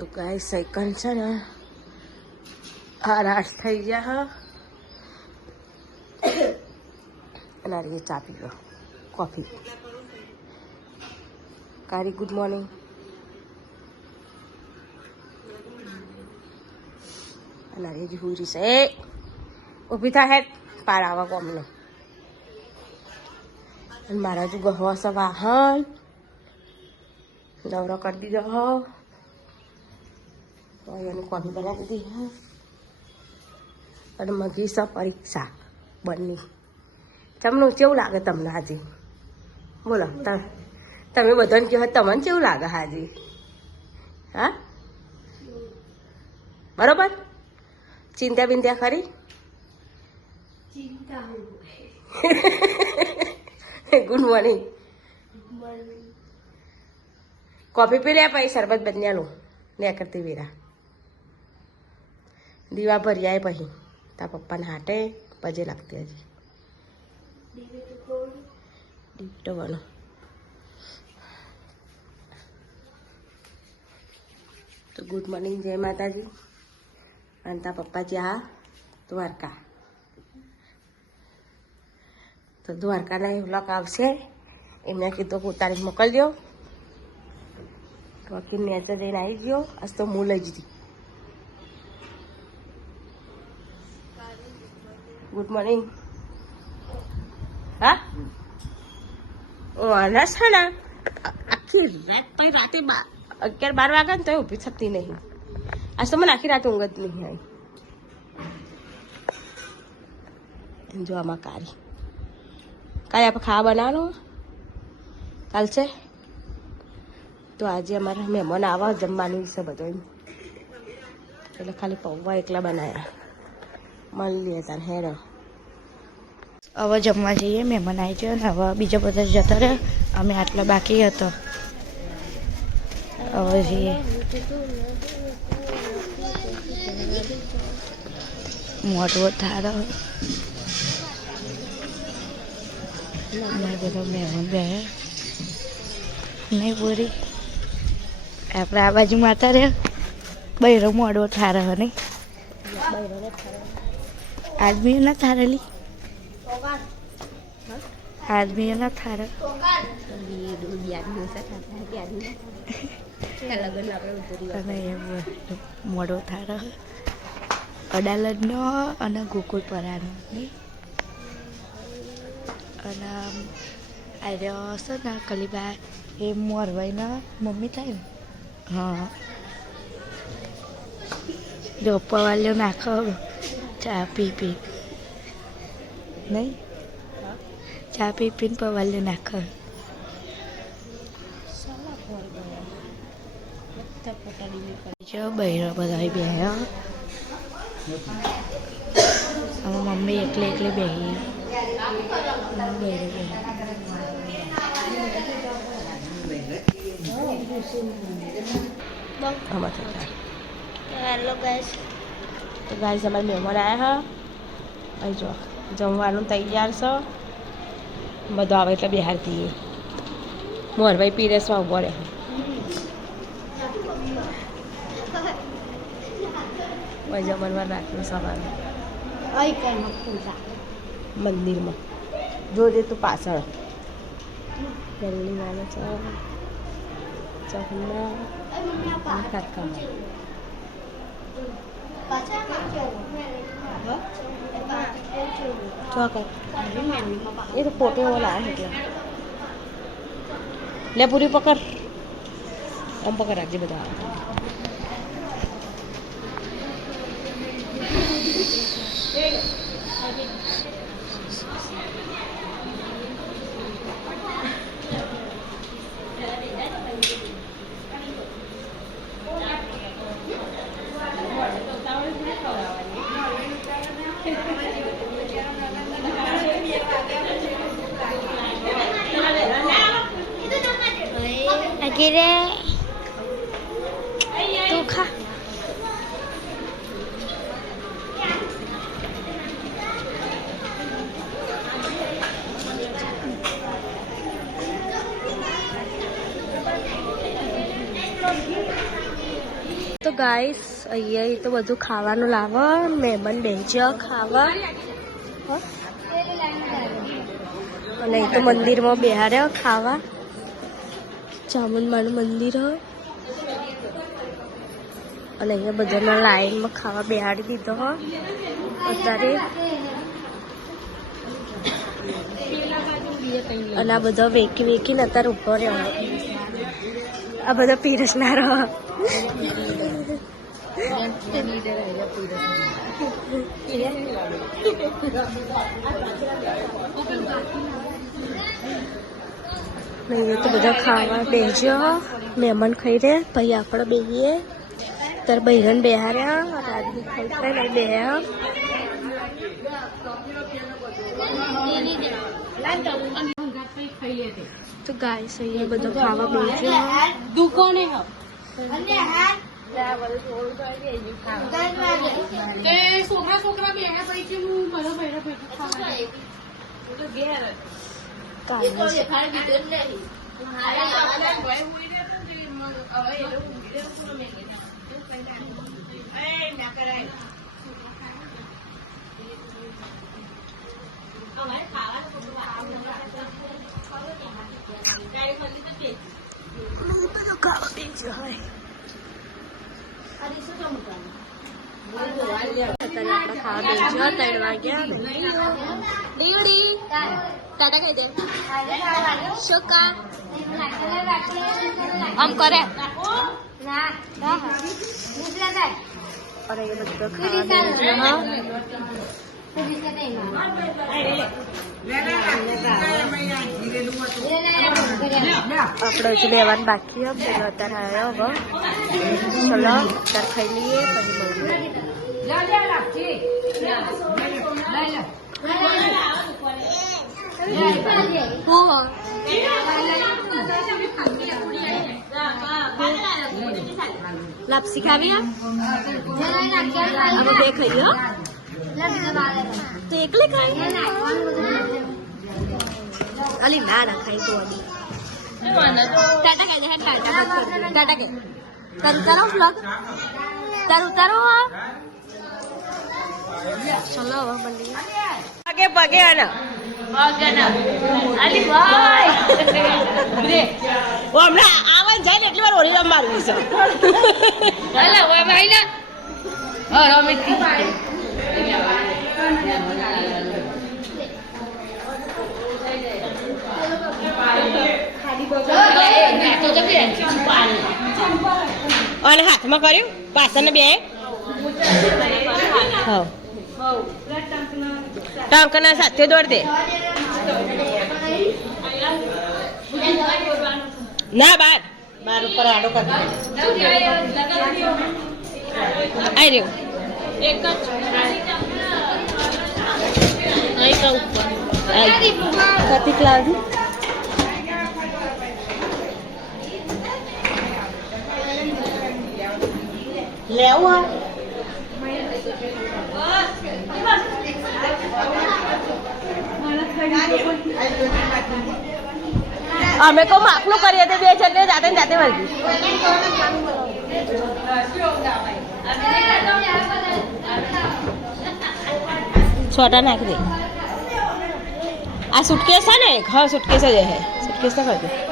તો ગાય સેકન્ડ છે ને આ રાસ થઈ ગયા હા અને આ ચા પી લો કોફી કારી ગુડ મોર્નિંગ અને હજી હુરી છે ઊભી થાય હેઠ પાર આવા કોમને અને મારા જો ગહવા છે વાહન નવરો કરી દીધો હો એની કોફી બનાવી દીધી હા અને મગી છે પરીક્ષા બંને તમને કેવું લાગે તમને આજે બોલો તમે બધાને કહો તમને કેવું લાગે હાજી હા બરોબર ચિંતા બિંતા ખરી ગુડ મોર્નિંગ કોફી પી લે પછી શરબત બન્યાનું લે કરતી વેરા દીવા ભરી આય પછી તા પપ્પાને હાટે પજે લાગતી હજી ડીપટો બનો તો ગુડ મોર્નિંગ જય માતાજી અને તા પપ્પા જ્યાં દ્વારકા તો દ્વારકાના એ વ્લોગ આવશે એમને કીધું હું તારીખ મોકલજો તો આખી મેચ જઈને આવી ગયો આજ તો હું લઈ જતી ગુડ મોર્નિંગ હા ના છે ને આખી રાત પછી રાતે 11-12 વાગે ને તો ઊભી થતી નહીં આજ તો મને આખી રાત ઊંઘ જ નહીં આવી જો આમાં કારી આપણે ખાવા બનાવવાનું કાલ છે તો આજે અમારા મહેમાન આવા જમવાનું છે બધો એટલે ખાલી પૌવા એકલા બનાવ્યા મળી તાર હેરો હવે જમવા જઈએ મહેમાન આવી ગયો ને હવે બીજા બધા જતા રહે અમે આટલા બાકી હતો હવે જઈએ મોટો થારો બધા મહેમાન બે નહીં પૂરી આપણે આ બાજુ માતા રે બૈરો મોડો થારો નહીં આદમી ના થારેલી આદમી ના થારે મોડો થારો અડાલજનો અને ગોકુળ પરાનો અને આ છે ને કલીબા એ મોરવાઈના મમ્મી થાય ને હા જો પવાલ્યો નાખો ચા પી નહીં ચા પીને પવાલ્યો નાખો જો બહેરા બધા બે અમે મમ્મી એકલી બેહી હેલો ગાઈસ તો ગાઈસ અમારા મહેમાન આવ્યા હા અહીં જો જમવાનું તૈયાર છે બધું આવે એટલે બહાર દઈએ મોરભાઈ પીરેસમાં ઉભો રહે જમણવાર રાખ્યું સવારે મંદિરમાં જોજે તું પાછળ પહેલી વાળો છે ચકના કાકામાં ચોકર એ તો પોતે ઓલા એટલે લે પૂરી પકડ આમ પકડ રાખજે બધા તું ખા તો ગાઈસ અહીંયા તો બધું ખાવાનું લાવો મહેમાન બેસજો ખાવા અને અહીં તો મંદિરમાં બેહાર્યા ખાવા ચામુંડમાનું મંદિર અને અહીંયા બધાના લાઈનમાં ખાવા બેહાડી દીધો અત્યારે અને આ બધા વેકીને અત્યારે ઉભો રહ્યો આ બધા પીરસનારો તો બધા ખાવા બેસજો મહેમાન ખાઈ રે પછી આપણે બેસીએ ત્યારે બહેરન બેહાર્યા આદમી ખાઈ ખાઈ બેહ્યા તો ગાઈસ અહીંયા બધું ખાવા બેસજો દુકાને છોકરા બેહ્યા પછી હું મારો બહેરા ભેગું આમ કરે આપણે હજુ લેવાનું બાકી અત્યારે આવ્યો હવે ચલો અત્યારે ખાઈ લઈએ લાપસી ખાવી બે ખાઈ તો એકલે ખાઈ અલી ના ના ખાઈ તો અલી ટાટા કહે ટાટા કે તારું વ્લોગ તારું ચલો હવે મળીએ પગે પગે આના અલી ભાઈ ઓ હમણાં આવન જાય ને એટલી વાર ઓરી મારવી છે હાલો ઓય ભાઈ ના હા રમિત અને હાથમાં કર્યું પાછળને બે ટાંકના સાથે દોડ દે ના બાર ઉપર આડો કર આઈ રહ્યો એક જ કતિ ક્લાસ લેવું અમે કહું માપનું કરીએ તો બે છે જાતે જાતે વળગી છોટા નાખી દે આ સુટકેસ છે ને એક હા સુટકેસ જ હે સુટકેસ ના કરી દે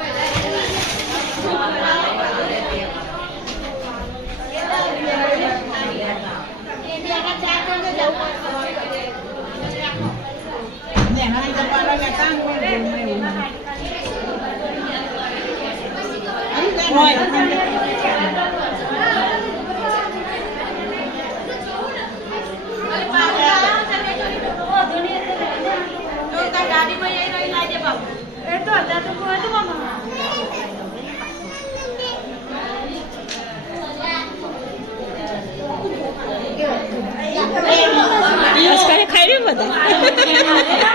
ખાઈ રહ્યું બધા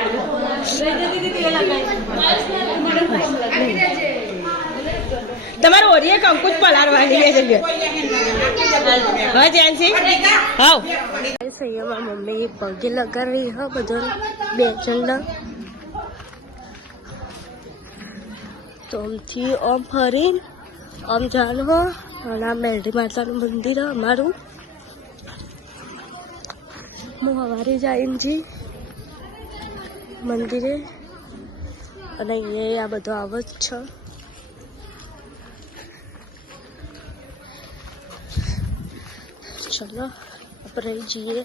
તમારે ઓરિયે કંકુ જ પલાળવાની બે જગ્યા હા જેન્સી હાવ સૈયામાં મમ્મી પગે લગાવી હા બધો બે જણ તો આમથી આમ ફરીને આમ જાણવો અને આ મેરડી માતાનું મંદિર હે અમારું. હું સવારે જઈને જી મંદિરે અને અહીંયા આ બધો આવે જ છે. ચલો આપણે જઈએ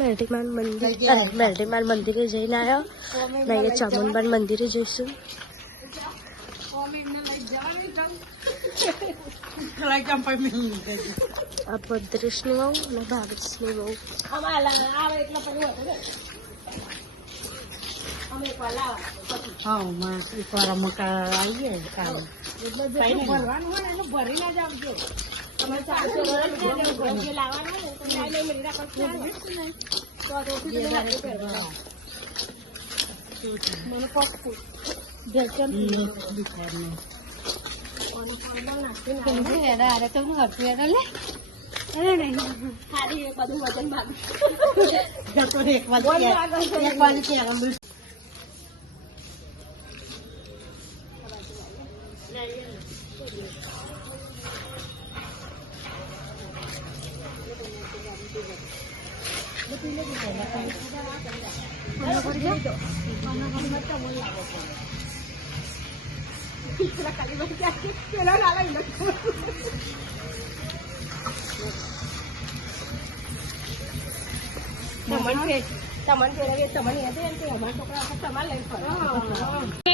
મેરડીમાન મંદિર. મેરડીમાન મંદિરે જઈને આવ્યો ને અહીંયા ચામુંડમાન મંદિરે જઈશું. આ ભદ્રેશની બહુ ને ભાવેશની બહુ.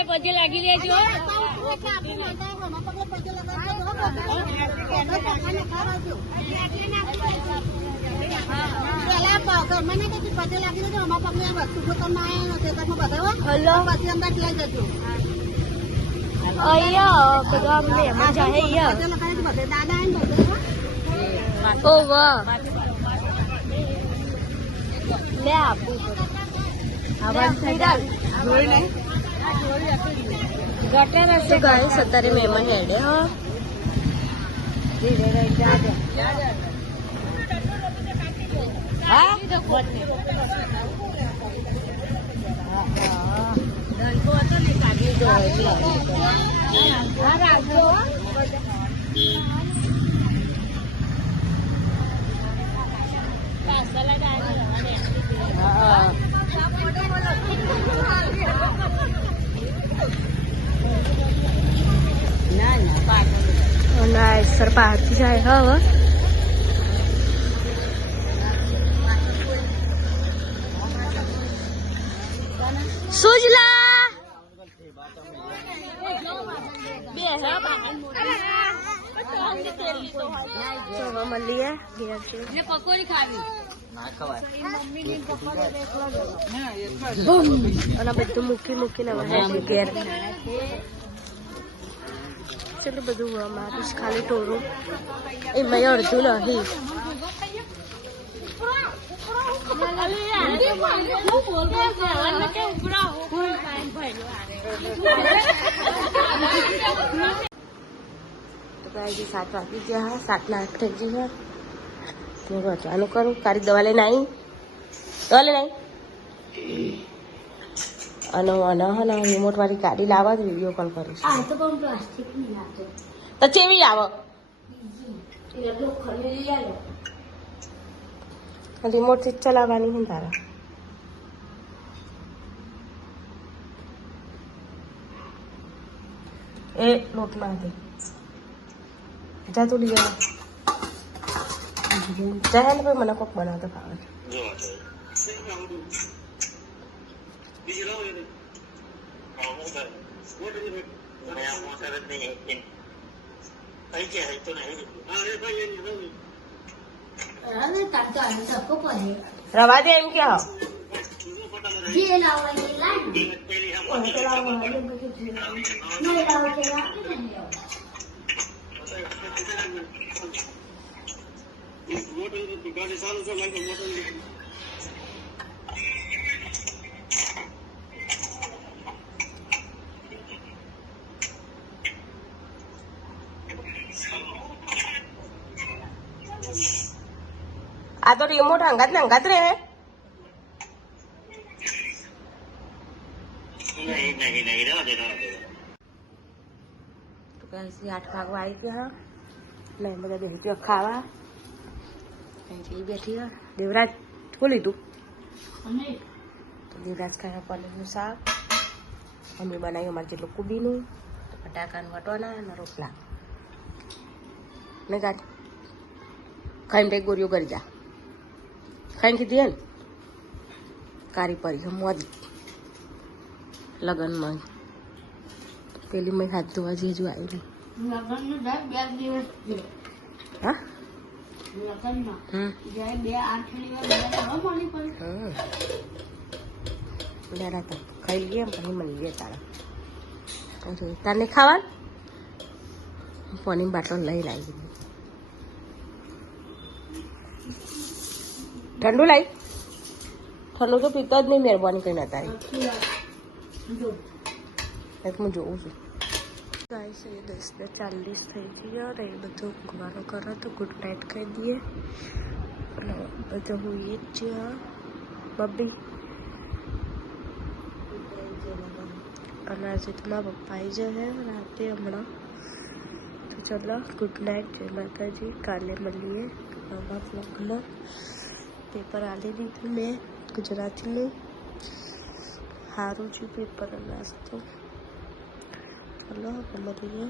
પગે લાગી લેજો. અહીંયા બધા મહેમાન જાય અહીંયા. ઓ વાહ લે આપું તો ગાઈસ અત્યારે મહેમાન હેડે. હા ના સર બહારથી જાય હવે. સુજલા મળીએ પકોડી ખાવી અને બધું મૂકીને ઘેર. ચલો બધું અમારું ખાલી ટોરું એમાં અડધું નહીં. તો 7 વાગી ગયા. 7:08 થઈ ગયા. તો રચવાનું કરું. તારી દવા લઈને આવી. અને રિમોટ વાળી ગાડી લાવવા જ વિડીયો કોલ કરીશ. તો ચેવી આવો રિમોટ થી ચલાવવાની છે તારા. એ લોટ માંથી જા તું લઈ જા ને મને કોક બનાવતો ખાવા. રવા દે એમ કે આ તો રિમોટ હંગાત ને હંગાત રહે. પછી 8 વાગવા આવી ગયા ને બધા બેસી ગયો ખાવા. અહીંથી બેઠી હા. દેવરાજ શું લીધું? તો દેવરાજ ખાયા પનીરનું શાક. અમે બનાવ્યું અમારે જેટલું કુબીનું, બટાકાનું વટવાના અને રોટલા. ને ગાંઠ ખાઈને તે ગોરીઓ કરી જા. ખાઈને કીધી હે ને કારી પરી મોદી લગ્નમાં પેલી મેં હાથ ધોવા હજુ આવી નહીં. હા લેરા તા ખાઈ લઈએ પછી મળી ગયા તારા તારને ખાવાનું પાણી બાટલો લઈ લાવી દીધી. ઠંડુ લાવી ઠંડુ તો પીતો જ નહીં મહેરબાની કરીને તારી હું જોઉં છું. ગાઈસ એ 10:40 થઈ ગયા ને એ બધું ઊંઘવાનું કરો તો ગુડ નાઇટ કહી દઈએ અને બધું હોઈએ જ છીએ. બબ્બી અને આજે તો મારા પપ્પા આવી જશે રાતે હમણાં. તો ચલો ગુડ નાઇટ, જય માતાજી. કાલે મળીએ નવા બ્લોગમાં. પેપર આલી દીધું મેં ગુજરાતીનું. સારું છે પેપર નાસ્તો. ચલો મળીએ.